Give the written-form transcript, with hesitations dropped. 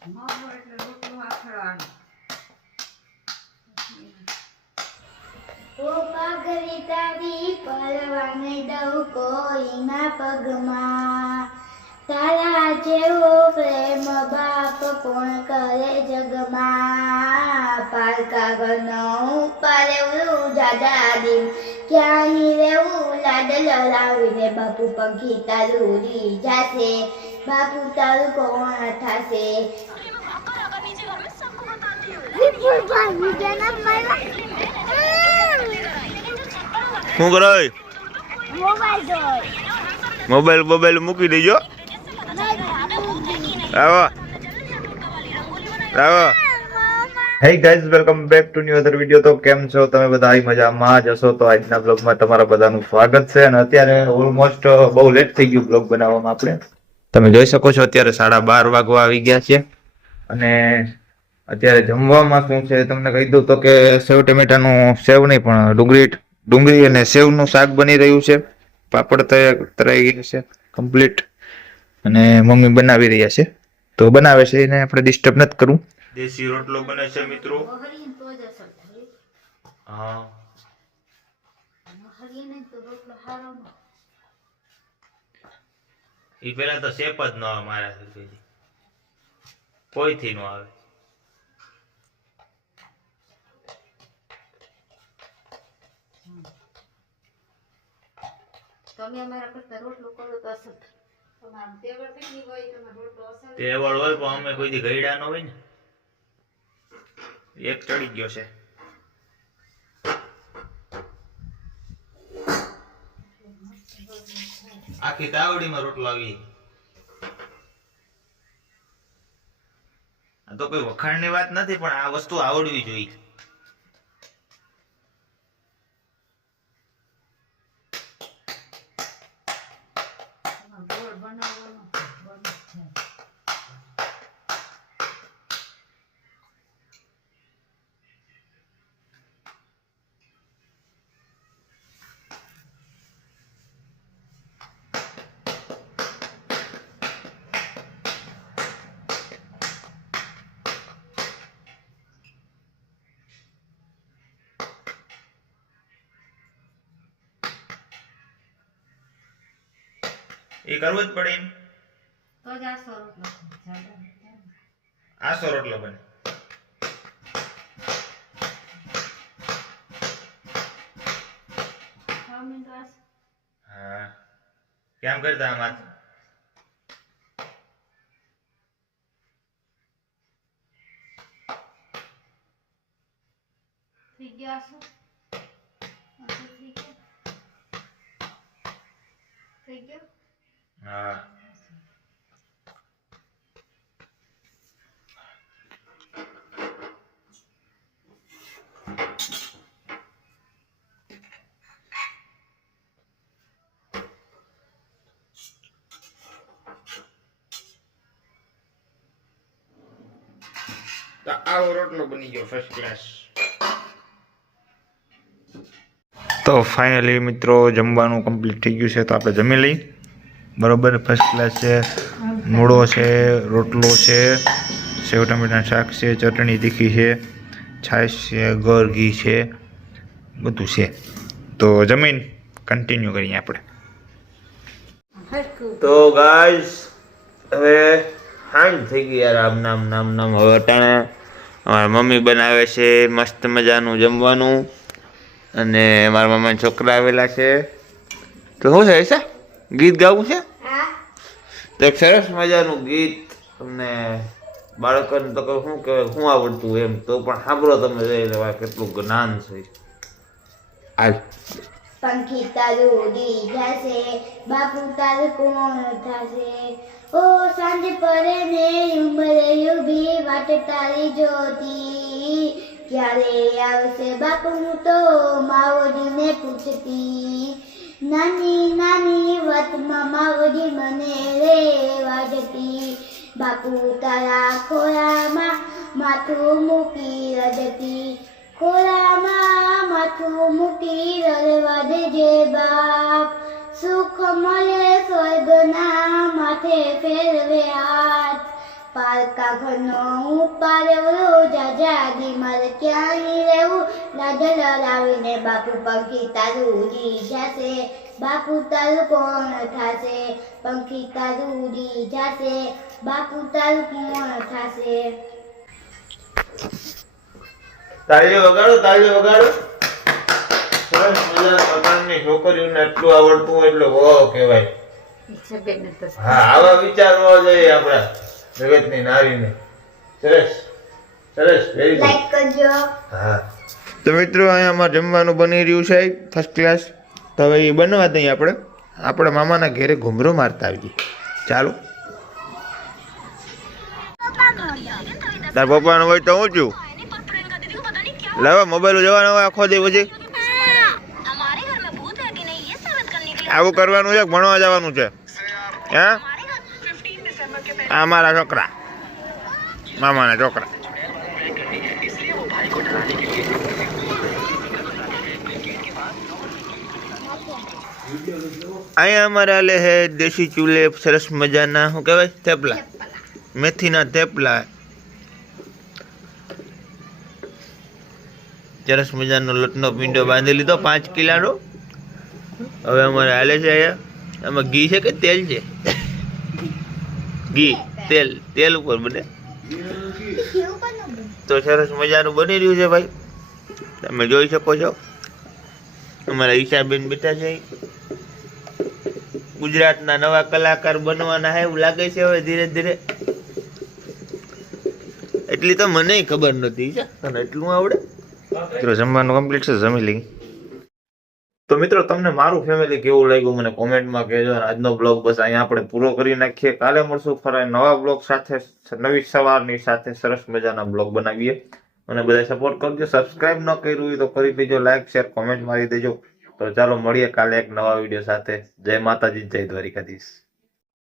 ઓ પાઘડી તારી પરવાને દઉં કોઈના પગમાં, તારા જેવો પ્રેમ બાપ કોણ કરે જગમાં. પારકા ઘરનું પારેવું જાજા દિન, ક્યાંય રહેવું લાડ લડાવીને, બાપુ પંખી તારું ઉડી જાશે, બાપુ તારું કોણ થાશે. શું કરો? મોબાઈલ મૂકી દેજો. આવો hey guys, welcome back to new other video. તો કેમ છો તમે બધા? આવી મજામાં જ હશો. તો આજના બ્લોગમાં તમારા બધાનું સ્વાગત છે. અને અત્યારે ઓલમોસ્ટ બહુ લેટ થઈ ગયું બ્લોગ બનાવવામાં. આપણે તમે જોઈ શકો છો અત્યારે 12:30 વાગવા આવી ગયા છે. અને અત્યારે જમવામાં શું છે તમને કહી દઉં તો કે સેવ ટમેટાનું, સેવ નહીં પણ ડુંગળી અને સેવનું શાક બની રહ્યું છે. પાપડ તરાઈ ગયા છે કમ્પ્લીટ, અને મમ્મી બનાવી રહ્યા છે. તો બનાવે છે એને આપણે ડિસ્ટર્બ નથી કરવું. દેશી રોટલો બને છે મિત્રો. હા, ઈ પેલા તો શેપ જ ન આવે મારાથી, કોઈથી ન આવે. તમે અમારા કરતા રોટલો કરો તો અસર તમામ તેવડ કેટલી હોય તમે રોટલો અસર તેવડ હોય પણ અમે કોઈ દી ગઈડા ન હોય ને. એક ચડી ગયો છે. આખી તાવડીમાં રોટલો આવી. આ તો કોઈ વખાણની વાત નથી, પણ આ વસ્તુ આવડવી જોઈએ. એ કરવું જ પડે તો જ આસો રોટલો બને. હા, કેમ કરતા આમાં થઈ ગયા છો? થઈ ગયો. હા, તો આવો રોટલો બની ગયો ફર્સ્ટ ક્લાસ. તો ફાઇનલી મિત્રો જમવાનું કમ્પ્લીટ થઈ ગયું છે. તો આપણે જમી લઈ. બરોબર, ફર્સ્ટ ક્લાસ છે. મૂળો છે, રોટલો છે, સેવ ટમેટાનું શાક છે, ચટણી તીખી છે, છાશ છે, ગોળ ઘી છે, બધું છે. તો જમીન કન્ટિન્યુ કરીએ આપણે. તો ગાઈસ હવે હાંજ થઈ ગઈ યાર. આમ નામ હવે અટાણે અમારા મમ્મી બનાવે છે મસ્ત મજાનું જમવાનું, અને મારા મામાના છોકરા આવેલા છે. તો શું છે ऐसा ગીત ગાવું છે? તો એક સરસ મજાનું ગીત તમને બાળકોને તો શું કહેવાય, શું આવડતું એમ તો પણ સાંભળો તમે, જોઈ લેવા કેટલું જ્ઞાન છે. હાલ. પંખી તારું ઉડી જશે, બાપુ તારું કોણ થશે. ઓ સાંજ પડે ને ઉંમરે ઉભી વાટ તારી જોતી, ક્યારે આવશે બાપુ હું તો માવડીને પૂછતી. નાની નાની વાતમાં માવડી મને રેવા જતી, બાપુ તારા ખોળામાં માથું મૂકી રડતી, ખોળામાં માથું મૂકી રડવા દેજે બાપ. સુખ મળે સ્વર્ગના માથે ફેરવે હાથ, પારકા ઘરનો હું પારેવરો જાજાદી મારે ક્યાંય રહેવું લાજ લડાવીને બાપુ પંખી તારું ઉડી જશે બાપુ તારું કોણ થાશે પંખી તારું ઉડી જશે બાપુ તારું કોણ થાશે તાળીઓ વગાડો સરસ મજાના મકાનની છોકરીઓને એટલું આવડતું હોય એટલે વાહ કહેવાય. ઈચ્છાબેન તો હા, આવા વિચાર હોવા જોઈએ આપણા જગતની નારીને. સરસ સરસ, વેરી ગુડ. લાઈક કરજો. હા, તો મિત્રો અહીંયા અમારે જમવાનું બની રહ્યું છે ફર્સ્ટ ક્લાસ. તો હવે એ બનવા દઈએ આપણે આપણા મામાના ઘેરે ઘૂમરો મારતા આવીએ. ચાલો. તાર પપ્પાનો હોય તો હું છું લાવા મોબાઈલ જવાનો હોય આખો દી પછી આવું કરવાનું છે, ભણવા જવાનું છે. હે, આ મારા છોકરા, મામાના છોકરા. અહીંયા અમારે હાલે હે દેશી ચૂલે સરસ મજાના શું કહેવાય થેપલા, મેથીના થેપલા. સરસ મજાનો લોટનો પીંડો બાંધી લીધો 5 કિલોનો. હવે અમારે હાલે છે અહીંયા આમાં ઘી છે કે તેલ છે? ઘી, તેલ ઉપર બને. તો સરસ મજાનું બની રહ્યું છે ભાઈ, તમે જોઈ શકો છો. અમારા ઈશાબેન બેઠા છે. ગુજરાતના નવા કલાકાર બનવાના છે એવું લાગે છે હવે ધીરે ધીરે. એટલી તો મને ખબર નથી છે, તને એટલું આવડે? મિત્રો જમવાનું કમ્પ્લીટ છે, જમી લઈ. તો મિત્રો તમને મારું ફેમિલી કેવું લાગ્યું મને કોમેન્ટમાં કહેજો. આજનો બ્લોગ બસ અહીંયા આપણે પૂરો કરી નાખીએ. કાલે મળશું ફરી નવા બ્લોગ સાથે, નવી સવારની સાથે સરસ મજાના બ્લોગ બનાવીએ. અને બધા સપોર્ટ કરજો. સબસ્ક્રાઇબ ન કર્યું હોય તો કરી દેજો, લાઈક શેર કોમેન્ટ મારી દેજો. તો ચાલો મળીએ કાલે એક નવા વિડીયો સાથે. જય માતાજી, જય દ્વારિકાધીશ.